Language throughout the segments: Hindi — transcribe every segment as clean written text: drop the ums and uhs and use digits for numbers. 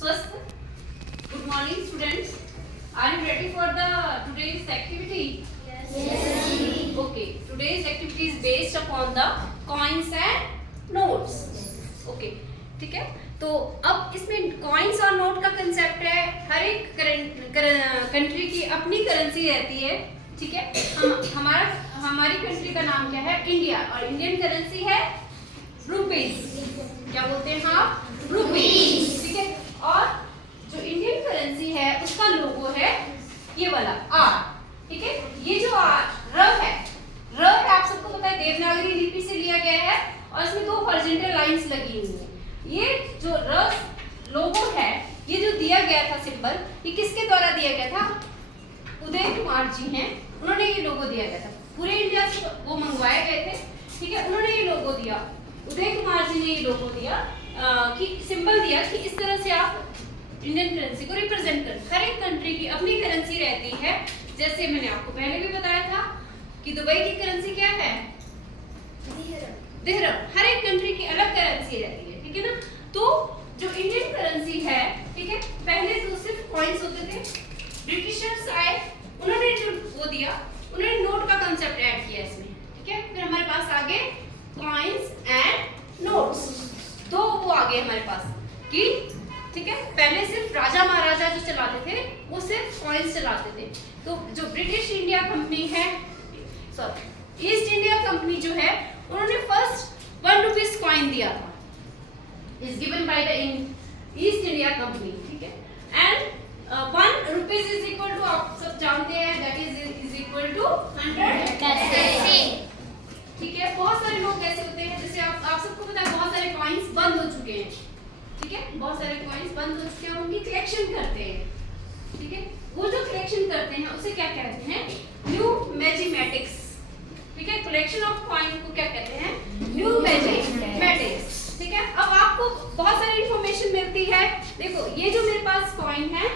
स्वस्थ. Good morning, students. Are you ready for the today's activity? Yes. Okay. Today's activity is based upon the coins and notes. Okay. ठीक है. तो अब इसमें coins और note का concept है. हर एक कंट्री की अपनी करेंसी रहती है. ठीक है. हमारी कंट्री का नाम क्या है? इंडिया. और इंडियन करेंसी है रुपीज. क्या बोलते हैं आप? रुपीज. ठीक है. और जो इंडियन करेंसी है उसका लोगो है ये वाला आर. ठीक है. ये जो आर र है आप सबको पता है देवनागरी लिपि से लिया गया है और इसमें दो हॉरिजॉन्टल लाइंस लगी हुई है. ये जो र लोगो है ये जो दिया गया था सिंबल, ये किसके द्वारा दिया गया था? उदय कुमार जी हैं, उन्होंने ये लोगो दिया गया था. पूरे इंडिया से वो मंगवाए गए थे. ठीक है. उन्होंने ये लोगो दिया, उदय कुमार जी ने ये लोगो दिया कि सिंबल दिया कि इस तरह से आप इंडियन करेंसी को रिप्रेजेंट कर. हर एक कंट्री की अपनी करेंसी रहती है. जैसे मैंने आपको पहले भी बताया था कि दुबई की करेंसी क्या है? दिहरम. हर एक कंट्री की अलग करेंसी रहती है. ठीक है ना. तो जो इंडियन करेंसी है, ठीक है, पहले तो सिर्फ कॉइन्स होते थे. ब्रिटिशर्स आए, उन्होंने जो वो दिया, उन्होंने नोट का कांसेप्ट ऐड किया इसमें. ठीक है. फिर हमारे पास आ गए कॉइन्स एंड नोट्स. दो वो आ गए हमारे पास कि ठीक है. पहले सिर्फ राजा महाराजा जो चलाते थे वो सिर्फ कॉइन्स चलाते थे. तो जो ब्रिटिश इंडिया कंपनी है, सॉरी ईस्ट इंडिया कंपनी जो है, उन्होंने फर्स्ट 1 रुपीस कॉइन दिया था. Is given by the East India company. ठीक है. And 1 rupees is equal to, आप सब जानते हैं, दैट इज इक्वल टू 100 पैसे. ठीक है. बहुत सारे लोग ऐसे होते हैं, जैसे आप सबको पता है बहुत सारे कॉइन्स बंद हो चुके हैं. ठीक है. बहुत सारे कॉइन्स बंद हो चुके हैं, उनकी कलेक्शन करते हैं. ठीक है. वो जो कलेक्शन करते हैं उसे क्या कहते हैं? न्यूमेटिक्स. ठीक है. कलेक्शन ऑफ कॉइन को क्या कहते हैं? न्यूमेटिक्स. ठीक है. अब आपको बहुत सारी इंफॉर्मेशन मिलती है. देखो ये जो मेरे पास कॉइन है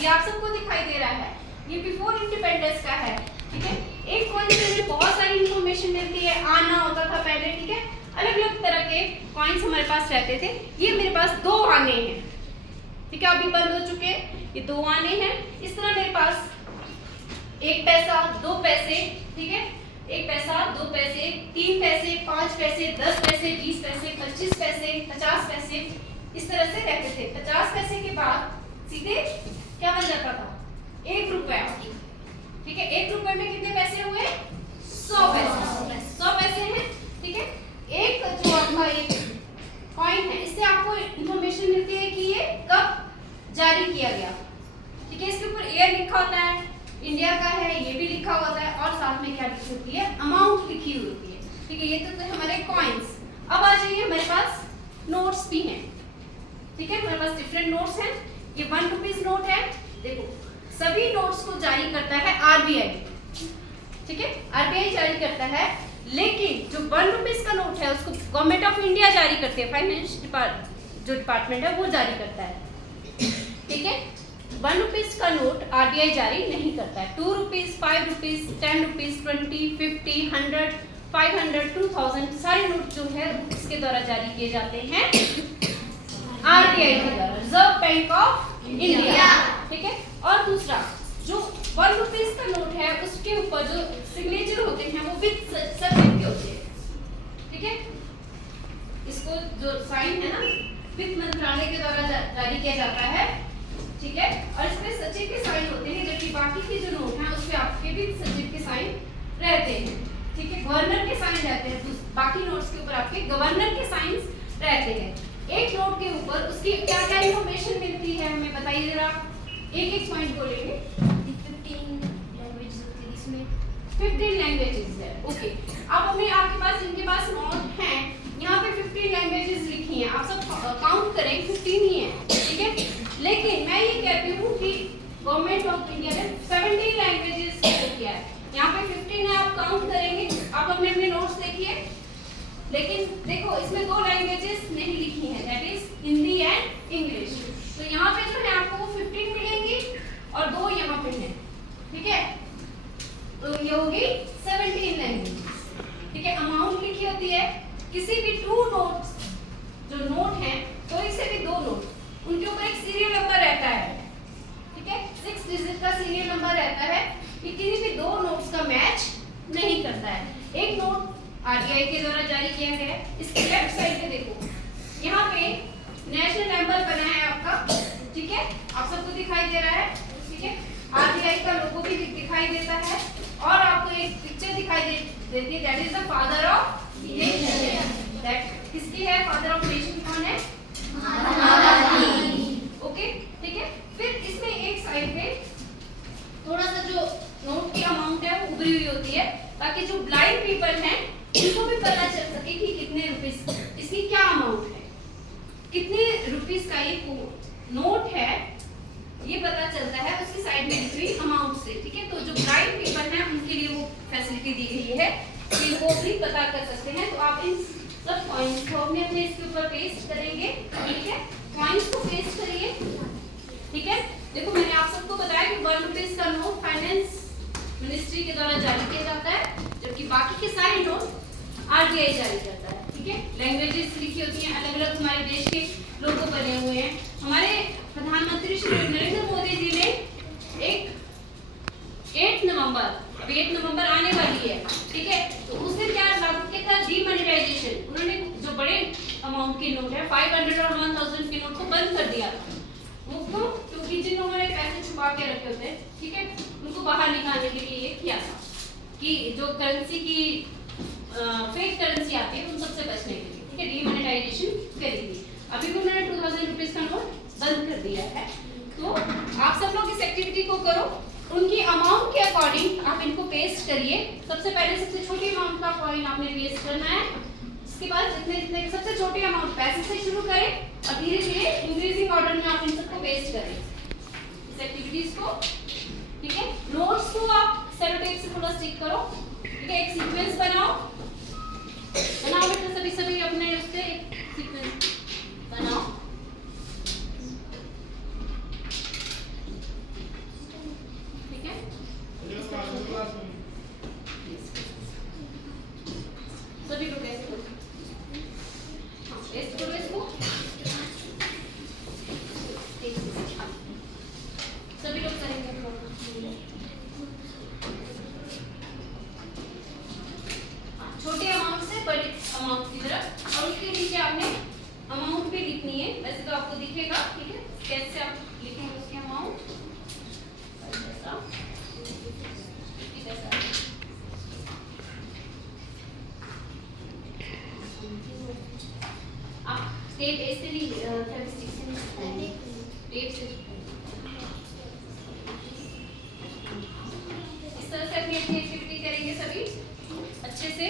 ये आप सबको दिखाई दे रहा है, ये बिफोर इंडिपेंडेंस का है. ठीक है. एक कॉइन से हमें बहुत सारी इंफॉर्मेशन मिलती है. आना होता था पहले. ठीक है. अलग अलग तरह के कॉइन्स हमारे पास रहते थे. ये मेरे पास 2 आने हैं. ठीक है. अभी बंद हो चुके, ये 2 आने हैं. इस तरह मेरे पास 1 पैसा, 2 पैसे. ठीक है. 1 पैसा, 2 पैसे, 3 पैसे, 5 पैसे, 10 पैसे, 20 पैसे, 25 पैसे, 50 पैसे, इस तरह से रहते थे. 50 पैसे के बाद सीधे क्या बन जाता था? 1 रुपया. ठीक है. 1 रुपए में कितने पैसे हुए? 100 पैसे. 100 पैसे हैं. ठीक है. एक जो आपका एक कॉइन है, इससे आपको इंफॉर्मेशन मिलती है कि ये कब जारी किया गया. ठीक है. इसके ऊपर ईयर लिखा होता है, इंडिया का है, ये भी लिखा होता है, और साथ में क्या लिखी होती है? अमाउंट लिखी होती है. ठीक है. ये तो हमारे कॉइन्स. अब आ जाइए, हमारे पास नोट्स भी हैं. ठीक है. हमारे पास डिफरेंट नोट्स हैं. ये 1 रुपीस नोट है. देखो सभी नोट्स को जारी करता है आरबीआई. ठीक है. आरबीआई जारी करता है, लेकिन जो 1 रुपीस का नोट है उसको गवर्नमेंट ऑफ इंडिया जारी करती है. फाइनेंस जो डिपार्टमेंट है वो जारी करता है. ठीक है. 1 रुपीस का नोट आरबीआई जारी नहीं करता है. 2 रुपीस, 5 रुपीस, 10 रुपीस, 20, 50, 100, 500, 2000 सारे नोट जो है इसके द्वारा जारी किए जाते हैं आरबीआई के द्वारा, रिजर्व बैंक ऑफ इंडिया. ठीक है. और दूसरा जो 1 रुपीस का नोट है उसके ऊपर जो सिग्नेचर होते हैं वो विद सचिव के होते हैं. ठीक है. इसको जो साइन है ना, वित्त मंत्रालय के द्वारा जारी किया जाता है. ठीक है. और इसमें सचिव के साइन होते हैं, जबकि बाकी के जो नोट हैं उसपे आपके वित्त सचिव के साइन रहते हैं. ठीक है. गवर्नर के साइन रहते हैं. बाकी नोट्स के ऊपर आपके गवर्नर के साइंस रहते हैं. एक नोट के ऊपर उसकी क्या क्या इंफॉर्मेशन मिलती है हमें बताइए जरा. एक पॉइंट बोलेंगे. 15 लैंग्वेजेस है. ओके. अब हमें आपके पास इनके पास नोट हैं, यहाँ पे 15 लैंग्वेजेस लिखी हैं. आप सब काउंट करें, 15 ही है. ठीक है. लेकिन मैं ये कहती हूँ कि गवर्नमेंट ऑफ इंडिया ने 70 लैंग्वेजेस किया है. यहाँ पे 15 है, आप काउंट करेंगे. आप अपने नोट्स देखिए. लेकिन देखो इसमें 2 लैंग्वेजेस नहीं लिखी हैं, that is Hindi and English. तो यहाँ पे जो है आपको 15 मिलेंगी और 2 यहाँ पे हैं. ठीक है. तो ये होगी 17 लैंग्वेज. ठीक है. अमाउंट लिखी होती है. किसी भी 2 नोट्स जो नोट हैं, कोई से भी 2 नोट, उनके ऊपर एक सीरियल नेशनल एम्बल बना है आपका, ठीक है, आप सबको दिखाई दे रहा है, ठीक है। आरबीआई का लोगो भी दिखाई देता है और आपको एक पिक्चर दिखाई देती है, that is the father of nation. That किसकी है? फादर ऑफ नेशन कौन है? महात्मा गांधी। ओके, ठीक है। फिर इसमें एक साइड पे थोड़ा सा जो नोट की अमाउंट है वो उभरी हुई होती है, ताकि जो ब्लाइंड पीपल हैं उनको भी पता चल सके कि कितने रुपीस, इसकी क्या अमाउंट है, कितने रुपीस का ये नोट है, ये पता चलता है उसकी साइड में लिखी हुई अमाउंट से, ठीक है। तो जो ब्लाइंड पीपल हैं उनके लिए वो फैसिलिटी दी गई है कि वो भी पता कर सकते हैं। तो आप इन सब कॉइंस को अपने इसके ऊपर पेस्ट करेंगे, ठीक है। कॉइंस को पेस्ट करिए, ठीक है। देखो मैंने आप सबको बताया कि 1 रुपीस का नोट फाइनेंस मिनिस्ट्री के द्वारा जारी किया जाता है, जबकि बाकी के सारे नोट आरबीआई जारी करता है, ठीक है। लैंग्वेजेस लिखी होती हैं, अलग अलग हमारे देश के लोगो बने हुए हैं। हमारे प्रधानमंत्री श्री नरेंद्र मोदी जी ने एक 8 नवंबर, अब 8 नवंबर आने वाली है, ठीक है, तो उसने क्या लागू किया था? डीमोनेटाइजेशन। उन्होंने जो बड़े अमाउंट के नोट है 500 और 1000 के नोट को बंद कर दिया था। वो क्यों? क्योंकि जिन लोगों ने पैसे छुपा के रखे होते हैं, ठीक है, उनको बाहर निकालने के लिए ये किया था कि जो करेंसी की फेक करेंसी आती है उन सबसे बचने के लिए, ठीक है, डीमोनेटाइजेशन करी थी। अभी भी उन्होंने 2000 रुपीस का नोट बंद कर दिया है। तो आप सब लोग इस एक्टिविटी को करो, उनकी अमाउंट के अकॉर्डिंग आप इनको पेस्ट करिए। सबसे पहले सबसे छोटी अमाउंट का कॉइन आपने पेस्ट करना है, इसके बाद जितने जितने सबसे छोटी अमाउंट पैसे से शुरू करें और धीरे धीरे इंक्रीजिंग ऑर्डर में आप इन सबको पेस्ट करें इस एक्टिविटीज को, ठीक है। नोट्स को आप सेलो टेप से थोड़ा स्टिक करो, ठीक है। एक सीक्वेंस बनाओ बेटा, सभी अपने उससे एक सीक्वेंस बनाओ, ठीक है। सभी लोग ऐसे करो, इसको सभी लोग करेंगे। छोटे अमाउंट से बड़े अमाउंट की तरफ, और उसके नीचे आपने अमाउंट भी लिखनी है। वैसे तो आपको दिखेगा, ठीक है, कैसे आप लिखेंगे उसकी अमाउंट, आप टेप ऐसे नहीं, टेप से इस तरह से अपनी एक्टिविटी करेंगे सभी अच्छे से।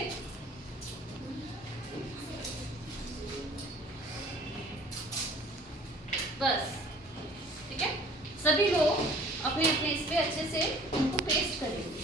बस, ठीक है, सभी लोग अपने अपने इस पे अच्छे से उनको पेस्ट करेंगे।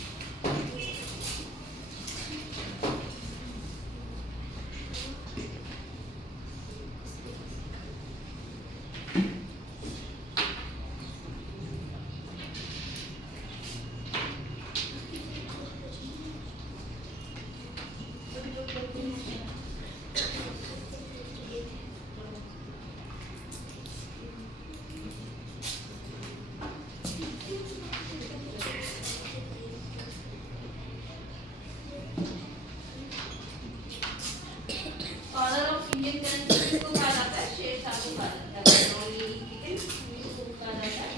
फादर ऑफ इंडियन करेंसी को कहा जाता है, शेर शाह को कहा जाता है, ठीक है, इसको कहा जाता है।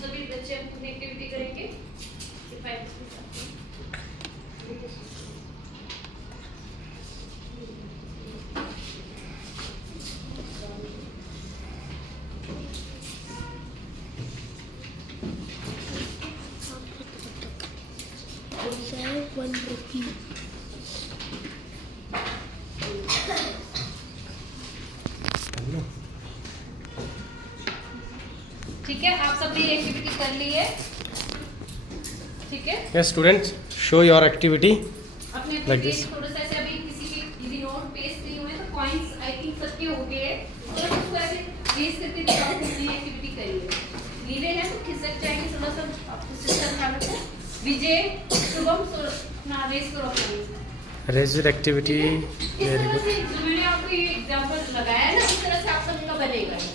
सभी बच्चे अपनी एक्टिविटी करेंगे। ठीक है, आप सब भी एक्टिविटी कर ली है, ठीक है। Yes, students, show your activity. अपने Like this. थोड़ा सा ऐसे अभी किसी के यदि नोट पेस्ट नहीं हुए तो कॉइंस आई थिंक सबके हो गए हैं, तो उसको ऐसे रेस करके दिखाओ कि अपनी एक्टिविटी करिए। नीले हैं तो खिसक जाएंगे, थोड़ा सा आपको सिस्टम ध्यान रखो। विजय शुभम अपना रेस करो अपना। Raise your activity. इस Very तरह good. से जो मैंने आपको ये एग्जांपल लगाया है ना, इस तरह से आपका उनका बनेगा ये।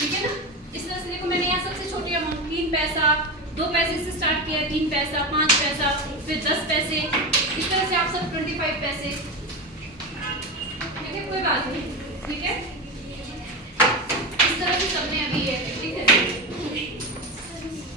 ठीक है ना? इस तरह से देखो, मैंने यहाँ सबसे छोटी अमाउंट 3 पैसा, 2 पैसे से स्टार्ट किया, 3 पैसा, 5 पैसा, फिर 10 पैसे, इस तरह से आप सब 25 पैसे। ठीक है, कोई बात नहीं। ठीक है, इस तरह से सबने अभी ये ठीक है